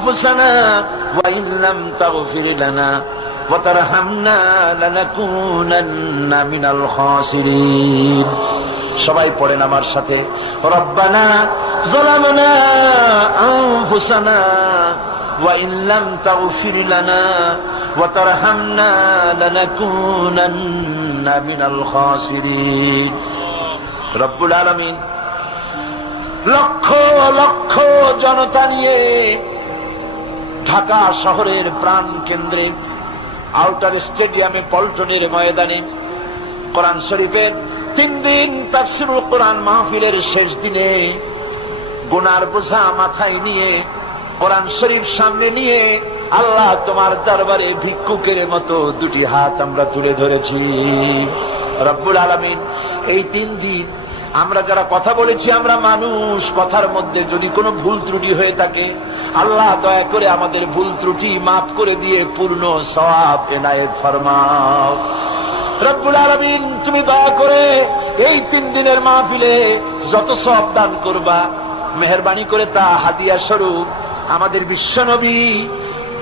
أنفسنا وإن لم تغفر لنا وترحمنا لنكونن من الخاسرين সবাই পড়েন আমার সাথে রব্বানা যালামনা আনফুসানা ওয়া ইন লাম তাগফির লানা ওয়া তারহামনা লানাকুনান্না মিনাল খাসিরিন। রব্বুল আলামিন লক্ষ লক্ষ জনতা নিয়ে ঢাকা শহরের প্রাণ কেন্দ্রে আউটার স্টেডিয়ামে পল্টনের ময়দানে কোরআন শরীফের 3 দিন তাফসীরুল কোরআন মাহফিলের শেষ দিনে গুনার বোঝা মাথায় নিয়ে কোরআন শরীফ সামনে নিয়ে আল্লাহ তোমার দরবারে ভিক্ষুকের মতো দুটি হাত আমরা তুলে ধরেছি। রব্বুল আলামিন এই 3 দিন আমরা যারা কথা বলেছি, আমরা মানুষ, কথার মধ্যে যদি কোনো ভুল ত্রুটি হয়ে থাকে আল্লাহ দয়া করে আমাদের ভুল ত্রুটি মাফ করে দিয়ে পূর্ণ সওয়াব এনায়েত ফরমাও। রব্বুল আলামিন তুমি দয়া করে এই 3 দিনের মাহফিলে যত সওয়াব দান করবা মেহেরবানি করে তা হাদিয়া স্বরূপ আমাদের বিশ্বনবী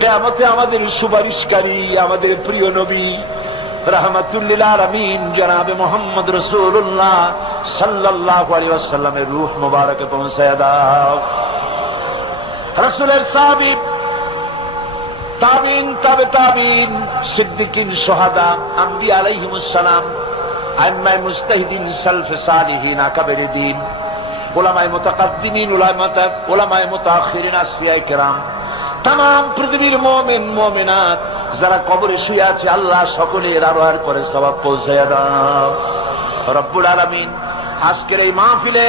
কিয়ামতে আমাদের সুপারিশকারী আমাদের প্রিয় নবী রাহমাতুল লিল আলামিন জনাবে মুহাম্মদ রাসূলুল্লাহ সাল্লাল্লাহু আলাইহি ওয়াসাল্লামের রূহ মুবারকে পৌঁছায়া দাও। রাসূলের সাহাবী তাবিন তাবে তাবিন সিদ্দিকিন শুহাদা আম্বিয়া আলাইহিমুস সালাম আইম্মায়ে মুজতাহিদিন সালফে সালিহিন আকাবেরিদ্দিন উলামায়ে মুতাকাদ্দিমিন উলামায়ে মুতাআখিরিন আসফিয়ায়ে কেরাম तमाम পৃথিবীর মুমিন মুমিনাত যারা কবরে শুয়ে আছে আল্লাহ সকলের আরোহার করে সওয়াব পৌঁছায়া দাও। রব্বুল আলামিন আজকের এই মাহফিলে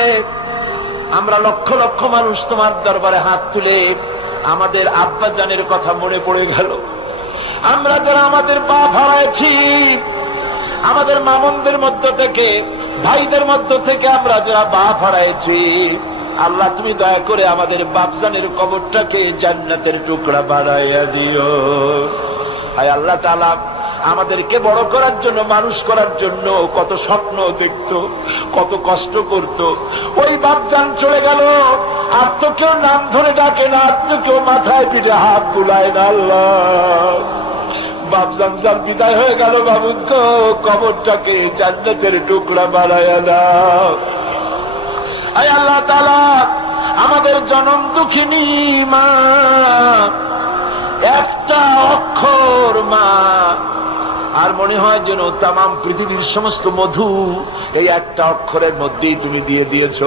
আমরা লক্ষ লক্ষ মানুষ তোমার দরবারে হাত তুলে আমাদের আব্বা জানের কথা মনে পড়ে গেল। আমরা যারা আমাদের বাপ হারাইছি, আমাদের মামুনদের মধ্য থেকে ভাইদের মধ্য থেকে আমরা যারা বাপ হারাইছি, আল্লাহ তুমি দয়া করে আমাদের বাপজানের কবরটাকে জান্নাতের টুকরা বানাইয়া দিও। হায় আল্লাহ তাআলা আমাদেরকে বড় করার জন্য মানুষ করার জন্য কত স্বপ্ন দেখতো, কত কষ্ট করত। ওই বাপজান চলে গেল, আর তো কেউ নাম ধরে ডাকে না, আর তো কেউ মাথায় পিঠে হাত বুলায় না। আল্লাহ বাপজান যার বিদায় হয়ে গেল, বাবুদ গো কবরটাকে জান্নাতের টুকরা বানাইয়া দাও। আয় আল্লাহ তাআলা আমাদের জনম দুঃখিনী মা, একটা অক্ষর মা, আর মনে হয় যেন তামাম পৃথিবীর সমস্ত মধু এই একটা অক্ষরের মধ্যেই তুমি দিয়ে দিয়েছ।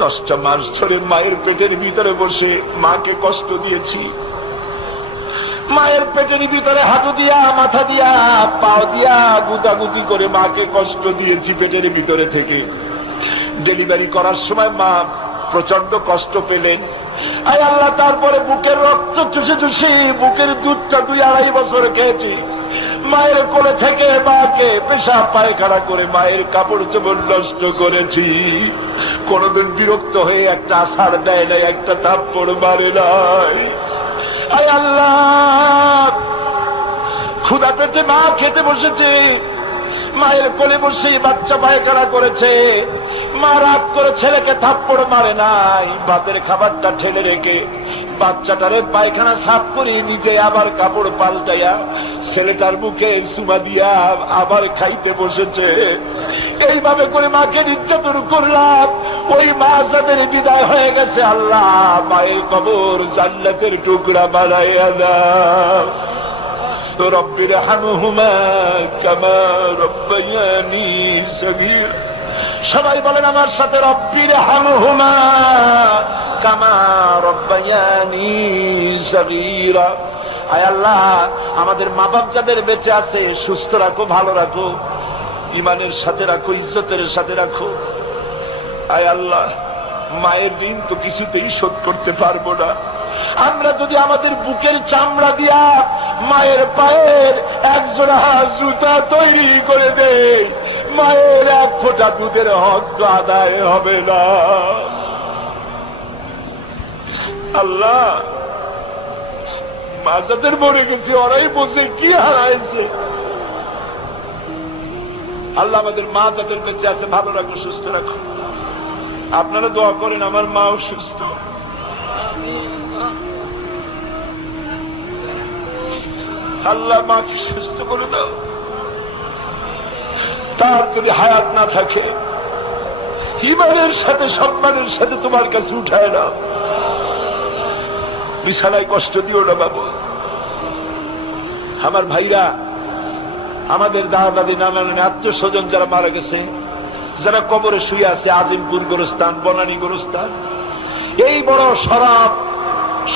10টা মাস ধরে মায়ের পেটের ভিতরে বসে মাকে কষ্ট দিয়েছি, মায়ের পেটের ভিতরে হাঁটু দিয়া মাথা দিয়া পাও দিয়া গুতাগুতি করে মাকে কষ্ট দিয়েছি পেটের ভিতরে থেকে। ডেলিভারি করার সময় মা প্রচন্ড কষ্ট পেলেন। আয় আল্লাহ তারপরে বুকের রক্ত চুষে চুষে বুকের দুধটা 2-2.5 বছর খেয়েছি। মায়ের কোলে থেকে মাকে পেশাব পায়খানা করে মায়ের কাপড় চোপড় নষ্ট করেছি। কোনদিন বিরক্ত হয়ে একটা আছাড় দেয় নাই, একটা থাপ্পড় মারে নাই। আয় আল্লাহ ক্ষুধা পেটে মা খেতে বসেছে, মায়ের কোলে বসে বাচ্চা পায়খানা করেছে, মা রাগ করে ছেলেকে থাপ্পড় মারে নাই, ভাতের খাবারটা ঠেলে রেখে বাচ্চাটারে পায়খানা সাফ করে নিজে আবার কাপড় পাল্টাইয়া ছেলেটার মুখে চুমা দিয়া আবার খাইতে বসেছে। এইভাবে করে মাকে নির্যাতন করলাম। ওই মা যাদের বিদায় হয়ে গেছে আল্লাহ মায়ের কবর জান্নাতের টুকরা বানাইয়া দাও। রব্বির হামহুমা কামা রব্বায়ানি সগীরা। সবাই বলেন আমার সাথে, রব্বির হামহুমা কামা রব্বায়ানি সগীরা। আয় আল্লাহ আমাদের মা বাপ যাদের বেঁচে আছে সুস্থ রাখো, ভালো রাখো, ইমানের সাথে রাখো, ইজ্জতের সাথে রাখো। আয় আল্লাহ মায়ের ঋণ তো কিছুতেই শোধ করতে পারবো না। আমরা যদি আমাদের বুকের চামড়া দিয়া মায়ের পায়ের একজোড়া জুতা তৈরি করে দেই, মায়ের এক ফোঁটা দুধের হক তো আদায় হবে না। আল্লাহ মা যাদের মরে গেছে ওরাই বসে কি হারাইছে। আল্লাহ আমাদের মা যাদের বেঁচে আছে ভালো রাখো, সুস্থ রাখো। আপনারা দোয়া করেন আমার মাও সুস্থ, আল্লাহ মাকে সুস্থ করে দাও। তার যদি হায়াত না থাকে ইমানের সাথে সম্মানের সাথে তোমার কাছে উঠায় না, বিছানায় কষ্ট দিও না বাবু। আমার ভাইরা, আমাদের দাদা দাদি নানা নানি আত্মীয় স্বজন যারা মারা গেছে, যারা কবরে শুয়ে আছে, আজিমপুর গোরস্থান, বনানী গোরস্থান, এই বড় শরাব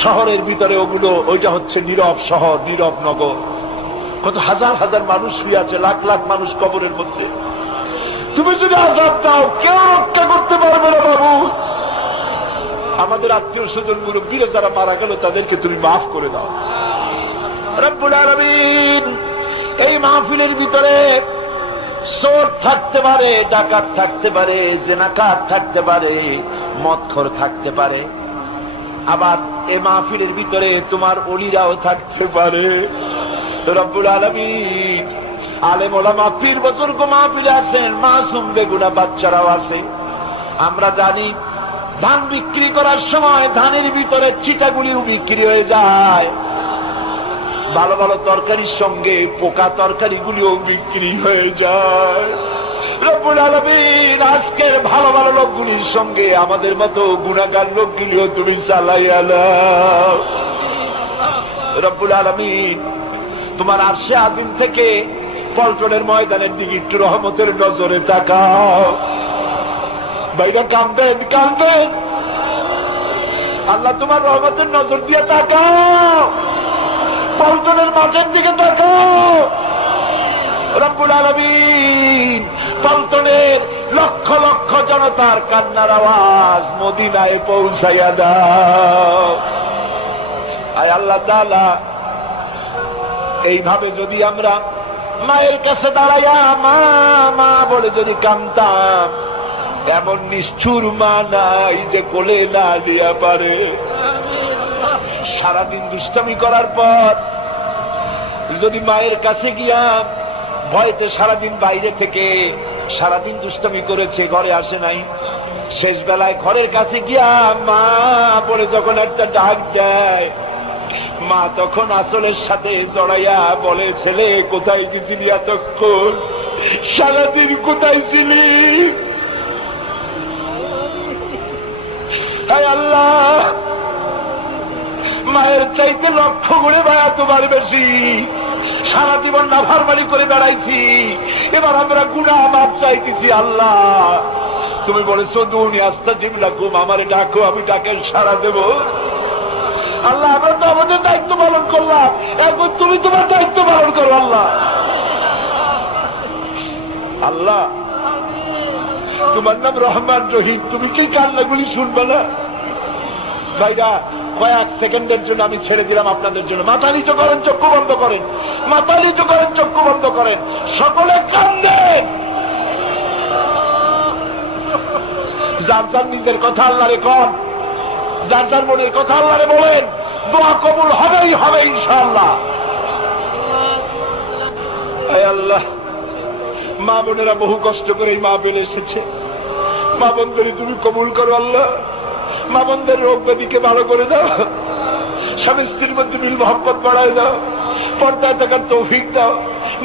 শহরের ভিতরে ওগুলো, ওইটা হচ্ছে নীরব শহর, নীরব নগর। কত হাজার হাজার মানুষ শুয়ে আছে, লাখ লাখ মানুষ কবরের মধ্যে। তুমি যদি আযাব দাও কেউ রক্ষা করতে পারবে না বাবু। আমাদের আত্মীয় স্বজন মুরব্বীরা যারা মারা গেল তাদেরকে তুমি মাফ করে দাও রব্বুল আলামিন। এই মাহফিলের ভিতরে চোর থাকতে পারে, ডাকাত থাকতে পারে, জেনাকার থাকতে পারে, মদখোর থাকতে পারে, আবার এই মাহফিলের ভিতরে তোমার ওলিরাও থাকতে পারে রব্বুল আলামিন। আলেম ওলামা পীর বুজুর্গ মাহফিলে আছেন, মাসুম বেগুনা বাচ্চারাও আছে। আমরা জানি ধান বিক্রি করার সময় ধানের ভিতরে চিটাগুলিও বিক্রি হয়ে যায়, ভালো ভালো তরকারির সঙ্গে পোকা তরকারিগুলিও বিক্রি হয়ে যায় রব্বুল আলামিন। আজকের ভালো ভালো লোকগুলির সঙ্গে আমাদের মতো গুনাহগার লোকগুলিও তুমি চালাইয়া দাও রব্বুল আলামিন। তোমার আরশে আজিম থেকে পল্টনের ময়দানের দিকে একটু রহমতের নজরে তাকাও। বাইরে কাঁদবেন কাঁদবেন, আল্লাহ তোমার রহমতের নজর দিয়ে তাকাও। পল্টনের মাঠের দিকে তাকাও রব্বুল আলামিন। পল্টনের লক্ষ লক্ষ জনতার কান্নার আওয়াজ মদিনায় পৌঁছাইয়া দাও। আয় আল্লাহ তাআলা, এইভাবে যদি আমরা মায়ের কাছে দাঁড়াইয়া মা মা বলে যদি কাঁদতাম, এমন নিষ্ঠুর মা নাই যে কোলে না দিয়া পারে। সারাদিন দুষ্টামি করার পর যদি মায়ের কাছে গিয়া ভয়তে সারাদিন বাইরে থেকে সারাদিন দুষ্টামি করেছে, ঘরে আসে নাই, শেষ বেলায় ঘরের কাছে গিয়া মা বলে যখন একটা ডাক দেয়, মা তখন আসলের সাথে জড়াইয়া বলে, ছেলে কোথায় গেছিলি এতক্ষণ, সারাদিন কোথায় ছিলি? আল্লাহ, মায়ের চাইতে লক্ষ গুণে মায়া তোমার বেশি। সারা জীবন নাফরমানি করে বেড়াইছি, এবার আমরা গুনাহ মাপ চাইতেছি। আল্লাহ তুমি বলেছো দুনি আস্তাজিব লাকুম, আমারে ডাকো আমি ডাকের সাড়া দেব। আল্লাহ আমরা তো আমাদের দায়িত্ব পালন করলাম, এখন তুমি তোমার দায়িত্ব পালন করো। আল্লাহ আল্লাহ তোমার নাম রহমান রহিম, তুমি কি কান্নাগুলি শুনবে না? ভাইরা, কয়েক সেকেন্ডের জন্য আমি ছেড়ে দিলাম আপনাদের জন্য। মাথা নিচু করেন, চক্ষু বন্ধ করেন, মাথা নিচু করেন, চক্ষু বন্ধ করেন, সকলে কান্দেন। যার যার নিজের কথা আল্লাহরে কন, যার যার মনের কথা আল্লাহরে বলেন, দোয়া কবুল হবেই হবে ইনশাআল্লাহ। আল্লাহ, মা বোনেরা বহু কষ্ট করে মা বেড়ে এসেছে, মা বোনদের তুমি কবুল করো আল্লাহ। মা বোনদের রোগ ব্যাধিকে ভালো করে দাও, স্বামী স্ত্রীর মধ্যে মিল মহব্বত বাড়ায় দাও, পর্দায় থাকার তৌফিক দাও,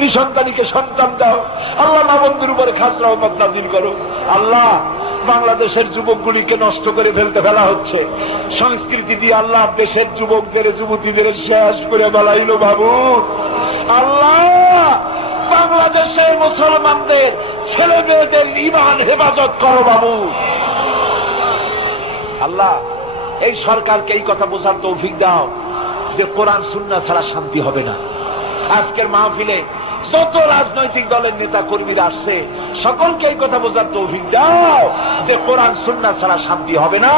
নিঃসন্তানীকে সন্তান দাও আল্লাহ। মা বোনদের উপরে খাস রহমত নাযিল করো আল্লাহ। বাংলাদেশের যুবকগুলিকে নষ্ট করে ফেলা হচ্ছে, সংস্কৃতি দিয়ে আল্লাহ দেশের যুবকদের যুবতীদের শেষ করে বেলাইলো বাবু। আল্লাহ বাংলাদেশের মুসলমানদের ছেলে মেয়েদের ঈমান হেফাজত করো বাবু। আল্লাহ এই সরকারকে এই কথা বোঝার তৌফিক দাও যে কোরআন সুন্নাহ ছাড়া শান্তি হবে না। আজকের মাহফিলে যত রাজনৈতিক দলের নেতা কর্মীরা আসছে, সকলকে এই কথা বোঝার তৌফিক দাও যে কোরআন সুন্নাহ ছাড়া শান্তি হবে না।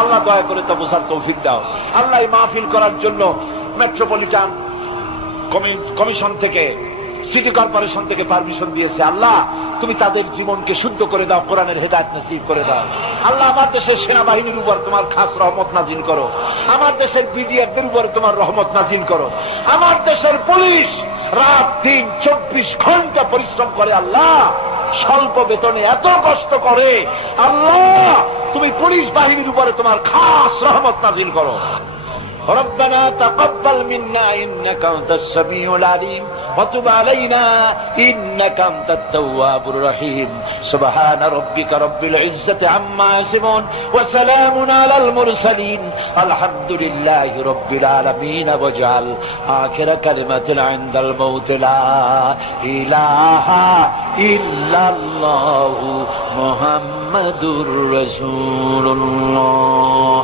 আল্লাহ দয়া করে তা বোঝার তৌফিক দাও আল্লাহ। এই মাহফিল করার জন্য মেট্রোপলিটন কমিশন থেকে, সিটি কর্পোরেশন থেকে পারমিশন দিয়েছে। আল্লাহ তুমি তাদের জীবনকে শুদ্ধ করে দাও, কোরআনের হেদায়েত নসিব করে দাও আল্লাহ। আমার দেশের সেনাবাহিনীর উপর তোমার খাস রহমত নাজিল করো, আমার দেশের বিডিআরদের উপর তোমার রহমত নাজিল করো। আমার দেশের পুলিশ রাত দিন 24 ঘন্টা পরিশ্রম করে আল্লাহ, স্বল্প বেতনে এত কষ্ট করে আল্লাহ। তুমি পুলিশ বাহিনীর উপরে তোমার খাস রহমত নাযিল করো। ربنا تقبل منا إنك أنت السميع العليم وتب علينا إنك أنت التواب الرحيم سبحان ربك رب العزة عما يصفون وسلام على المرسلين الحمد لله رب العالمين واجعل آخر كلمة عند الموت لا إله إلا الله محمد رسول الله.